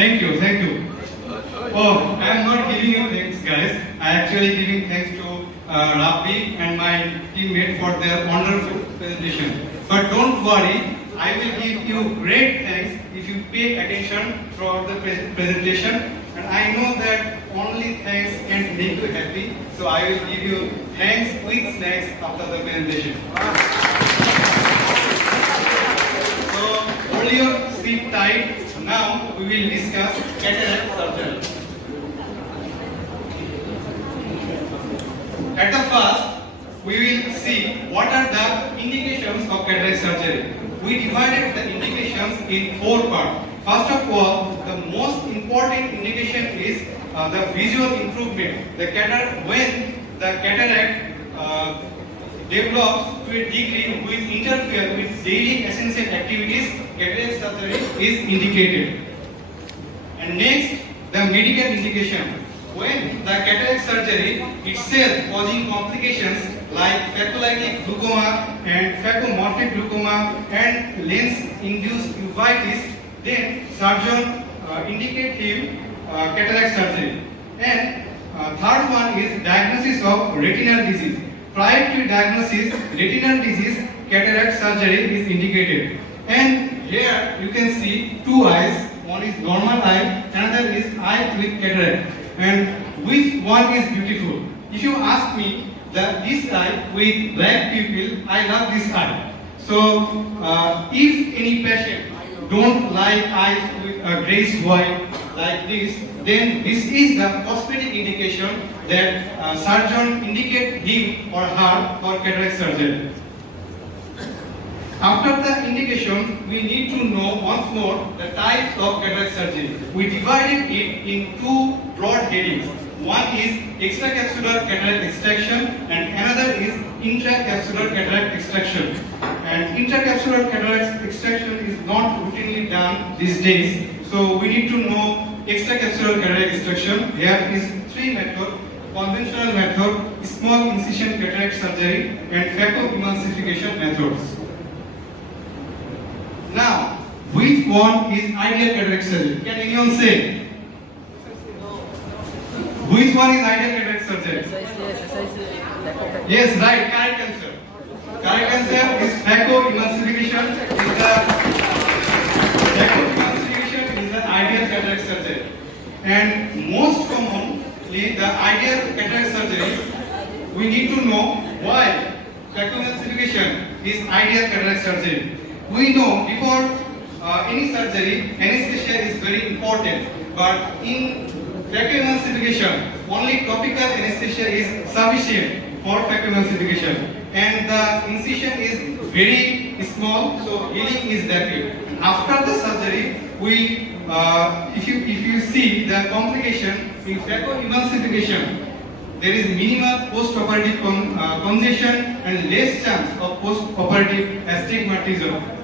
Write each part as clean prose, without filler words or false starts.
Thank you, thank you. Oh, I am not giving you thanks, guys. I actually giving thanks to Rabbi and my teammate for their wonderful presentation. But don't worry, I will give you great thanks if you pay attention throughout the presentation. And I know that only thanks can make you happy, so I will give you thanks with snacks after the presentation. So hold your seat tight. Now we will discuss cataract surgery. At the first, we will see what are the indications of cataract surgery. We divided the indications in 4 parts. First of all, the most important indication is the visual improvement. When the cataract develops to a degree which interfere with daily essential activities, cataract surgery is indicated. And next, the medical indication. When the cataract surgery itself causing complications like phacolytic glaucoma and phacomorphic glaucoma and lens-induced uveitis, then surgeon indicate him cataract surgery. And third one is diagnosis of retinal disease. Prior to diagnosis, retinal disease, cataract surgery is indicated. And here you can see 2 eyes. One is normal eye, another is eye with cataract. And which one is beautiful? If you ask me, this eye with black pupil, I love this eye. So if any patient don't like eyes with a grayish white like this, then this is the cosmetic indication that surgeon indicate him or her for cataract surgery. After the indication, we need to know once more the types of cataract surgery. We divided it in 2 broad headings. One is extracapsular cataract extraction and another is intracapsular cataract extraction. And intracapsular cataract extraction is not routinely done these days. So we need to know extracapsular cataract extraction. Here is 3 methods: conventional method, small incision cataract surgery, and phacoemulsification methods. Now, which one is ideal cataract surgery? Can anyone say? Which one is ideal cataract surgery? Yes, right, correct answer. Correct answer is phacoemulsification is the ideal cataract surgery. And most commonly, the ideal cataract surgery, we need to know why phacoemulsification is ideal cataract surgery. We know before any surgery, anesthesia is very important, but in phacoemulsification, only topical anesthesia is sufficient for phacoemulsification, and the incision is very small, so healing is rapid. After the surgery, if you see the complication in phacoemulsification, there is minimal post-operative congestion and less chance of post-operative astigmatism.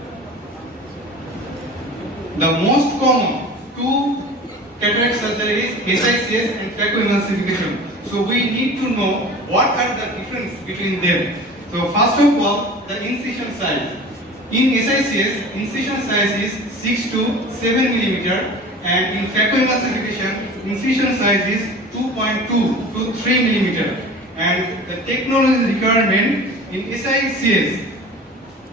The most common 2 cataract surgeries, SICS and phacoemulsification. So we need to know what are the difference between them. So first of all, the incision size. In SICS, incision size is 6 to 7 millimeter, and in phacoemulsification, incision size is 2.2 to 3 millimeter. And the technology requirement in SICS,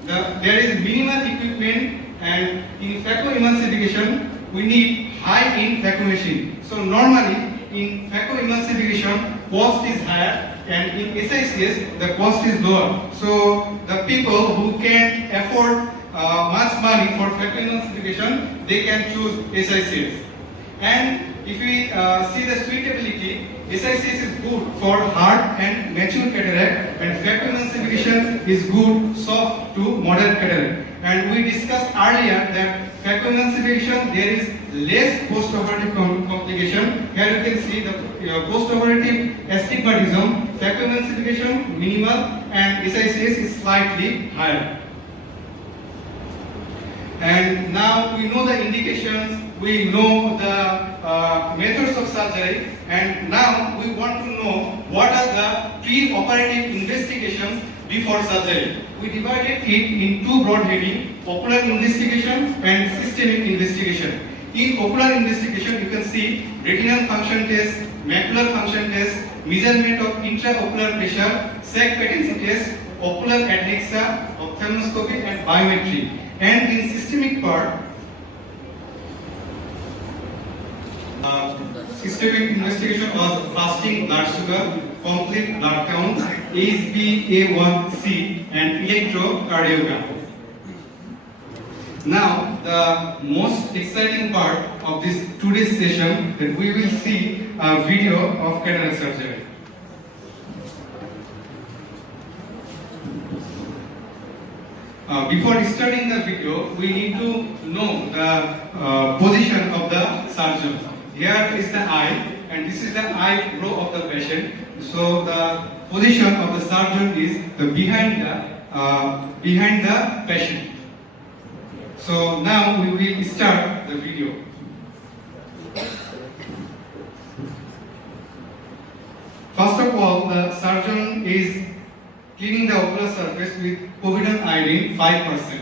there is minimal equipment, and in phacoemulsification, we need high-end phaco machine. So normally in phacoemulsification, cost is higher, and in SICS, the cost is lower. So the people who can afford much money for phacoemulsification, they can choose SICS. And if we see the suitability, SICS is good for hard and mature cataract, and phacoemulsification is good soft to moderate cataract. And we discussed earlier that phacoemulsification, there is less post-operative complication. Here you can see the post-operative astigmatism, phacoemulsification minimal, and SICS is slightly higher. And now we know the indications, we know the methods of surgery, and now we want to know what are the pre-operative investigations before surgery. We divided it in 2 broad headings: ocular investigation and systemic investigation. In ocular investigation, you can see retinal function test, macular function test, measurement of intraocular pressure, sac patency test, ocular adnexa, ophthalmoscopy, and biometry. And in systemic part, systemic investigation was fasting blood sugar, complete blood count, HbA1c, and electrocardiogram. Now, the most exciting part of this today's session, that we will see a video of cataract surgery. Before starting the video, we need to know the position of the surgeon. Here is the eye, and this is the eyebrow of the patient. So the position of the surgeon is behind the patient. So now we will start the video. First of all, the surgeon is cleaning the ocular surface with povidone iodine 5%.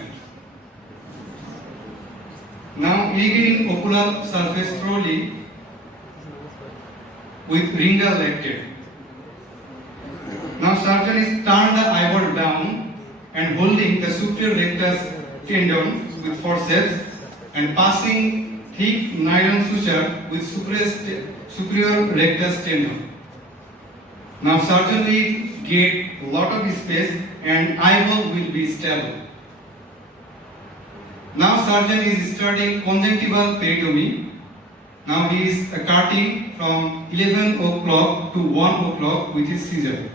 Now irrigating ocular surface thoroughly with ringal lactate. Now surgeon is turn the eyeball down and holding the superior rectus tendon with forceps and passing thick nylon suture with superior rectus tendon. Now surgeon will get lot of space and eyeball will be stable. Now surgeon is starting conjunctival peritomy. Now he is cutting from 11 o'clock to 1 o'clock with his scissor.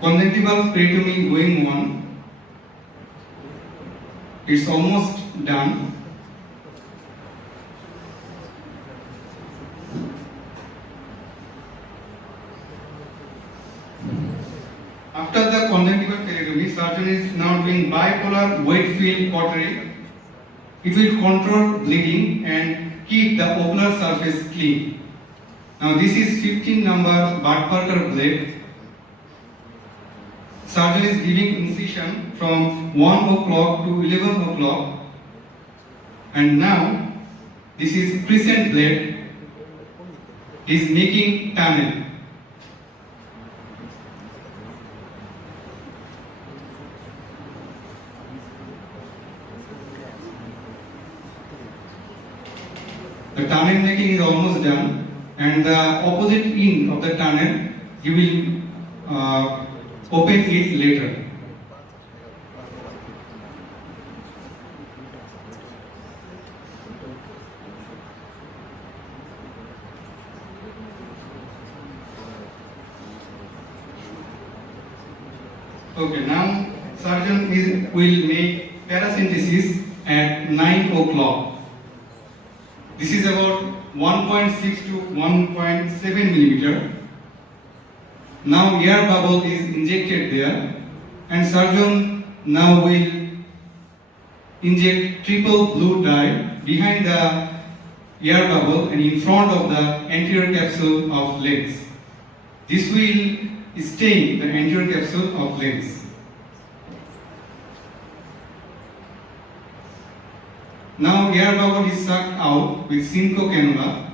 Conjunctival peritomy going on. It's almost done. After the conjunctival peritomy, surgeon is now doing bipolar wet field cautery. It will control bleeding and keep the ocular surface clean. Now this is 15 number Bud Parker blade. Surgeon is giving incision from 1 o'clock to 11 o'clock. And now this is crescent blade. He is making tunnel. The tunnel making is almost done, and the opposite end of the tunnel you will open it later. Okay, now surgeon will make paracentesis at 9 o'clock. This is about 1.6 to 1.7 millimeter. Now air bubble is injected there, and surgeon now will inject triple blue dye behind the air bubble and in front of the anterior capsule of lens. This will stain the anterior capsule of lens. Now air bubble is sucked out with Synco cannula,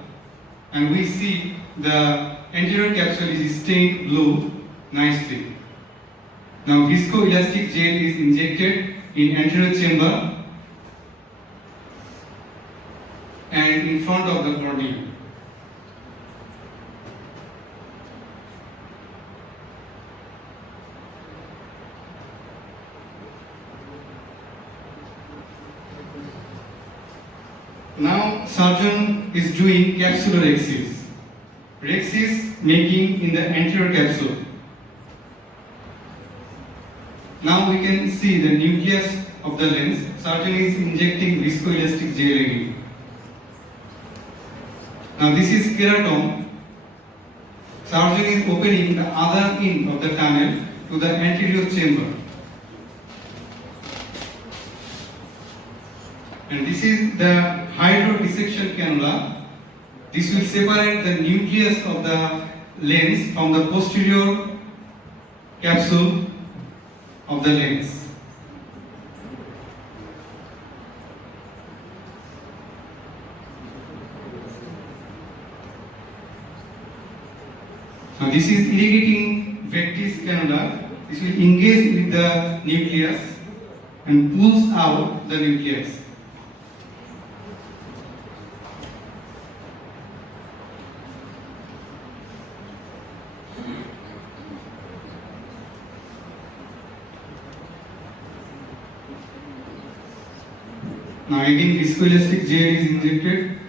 and we see the anterior capsule is stained blue nicely. Now viscoelastic gel is injected in anterior chamber and in front of the cornea. Now surgeon is doing capsular rhexis. Rhexis making in the anterior capsule. Now we can see the nucleus of the lens. Surgeon is injecting viscoelastic gel again. Now this is keratome. Surgeon is opening the other end of the tunnel to the anterior chamber. And this is the hydrodissection cannula. This will separate the nucleus of the lens from the posterior capsule of the lens. Now this is irrigating vectis cannula. This will engage with the nucleus and pulls out the nucleus. Now again viscoelastic gel is injected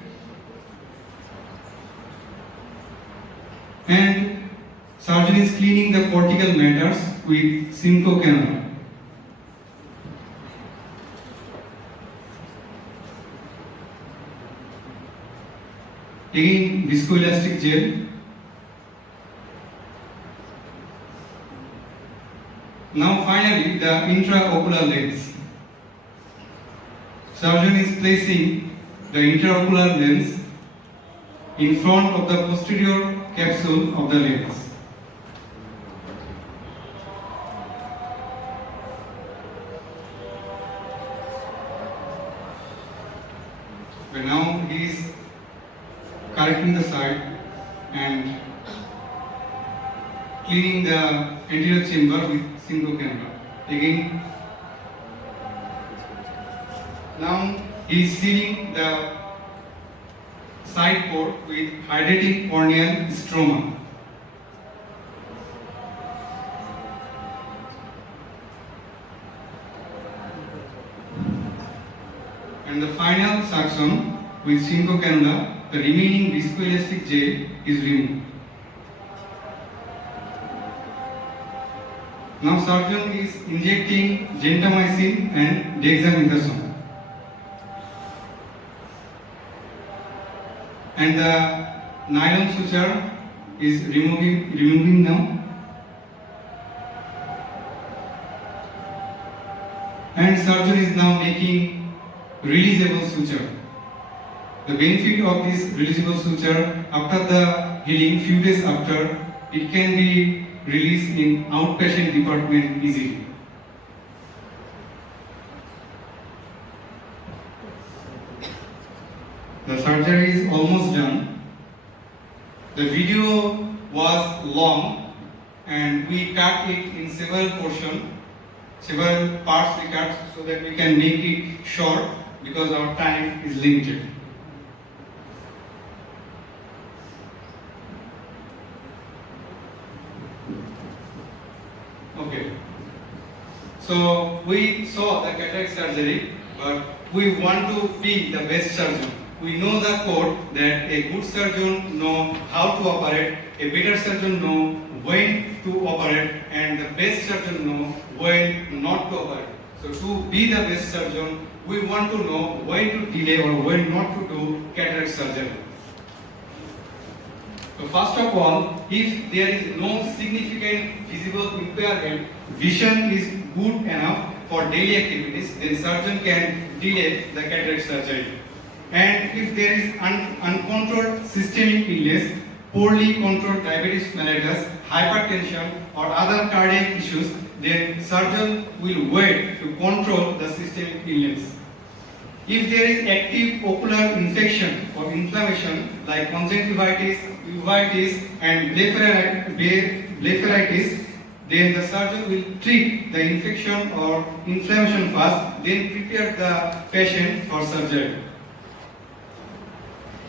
and surgeon is cleaning the cortical matters with Simcoe cannula. Again viscoelastic gel. Now finally the intraocular lens. Surgeon is placing the intraocular lens in front of the posterior capsule of the lens. But now he is correcting the side and cleaning the anterior chamber with Simcoe cannula. Again, now he is sealing the side port with hydrating corneal stroma. And the final suction with Simcoe cannula, the remaining viscoelastic gel is removed. Now surgeon is injecting gentamicin and dexamethasone. And the nylon suture is removing now. And surgeon is now making releasable suture. The benefit of this releasable suture, after the healing, few days after, it can be released in outpatient department easily. The surgery is almost done. The video was long and we cut it in several portions, several parts we cut so that we can make it short because our time is limited. Okay. So we saw the cataract surgery, but we want to be the best surgeon. We know the code that a good surgeon know how to operate, a better surgeon know when to operate, and the best surgeon know when not to operate. So to be the best surgeon, we want to know when to delay or when not to do cataract surgery. So first of all, if there is no significant visible impairment, vision is good enough for daily activities, then surgeon can delay the cataract surgery. And if there is uncontrolled systemic illness, poorly controlled diabetes mellitus, hypertension or other cardiac issues, then surgeon will wait to control the systemic illness. If there is active ocular infection or inflammation like conjunctivitis, uveitis and blepharitis, then the surgeon will treat the infection or inflammation first, then prepare the patient for surgery.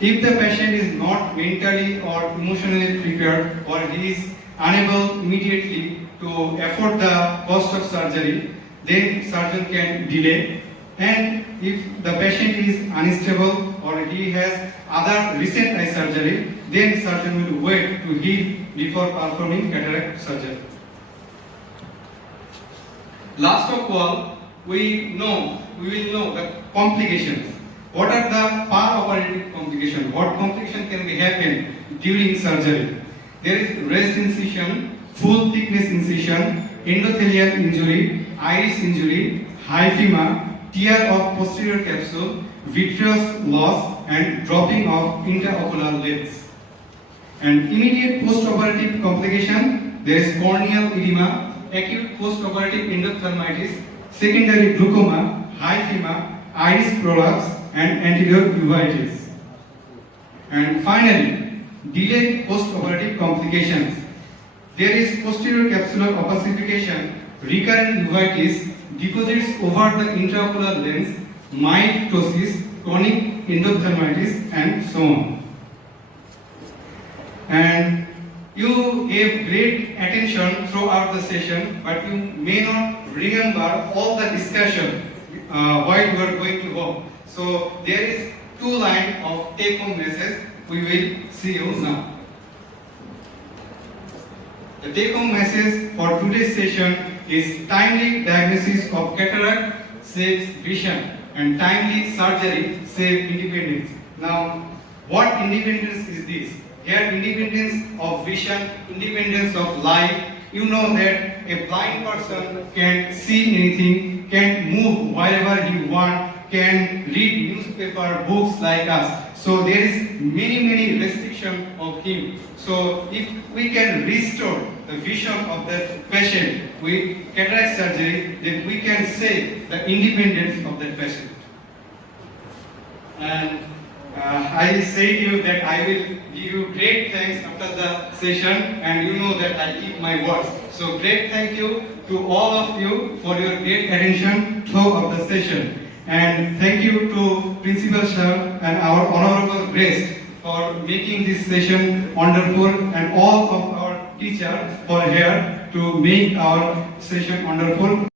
If the patient is not mentally or emotionally prepared or he is unable immediately to afford the cost of surgery, then surgeon can delay. And if the patient is unstable or he has other recent eye surgery, then surgeon will wait to heal before performing cataract surgery. Last of all, we will know the complications. What are the preoperative complications? What complication can be happen during surgery? There is raised incision, full thickness incision, endothelial injury, iris injury, hyphema, tear of posterior capsule, vitreous loss and dropping of intraocular lens. And immediate postoperative complication, there is corneal edema, acute postoperative endophthalmitis, secondary glaucoma, hyphema, iris prolapse and anterior uveitis. And finally, delayed postoperative complications. there is posterior capsular opacification, recurrent uveitis, deposits over the intraocular lens, mild ptosis, chronic endophthalmitis, and so on. And you gave great attention throughout the session, but you may not remember all the discussion while you are going to home. So there is 2 lines of take-home message. We will see you now. The take-home message for today's session is timely diagnosis of cataract saves vision and timely surgery saves independence. Now, what independence is this? Here, independence of vision, independence of life. You know that a blind person can see anything, can move wherever he wants, can read newspaper, books like us. So there is many restrictions of him. So if we can restore the vision of that patient with cataract surgery, then we can save the independence of that patient. And I say to you that I will give you great thanks after the session, and you know that I keep my words. So great thank you to all of you for your great attention throughout the session. And thank you to Principal Sir and our honorable guest for making this session wonderful, and all of our teachers for here to make our session wonderful.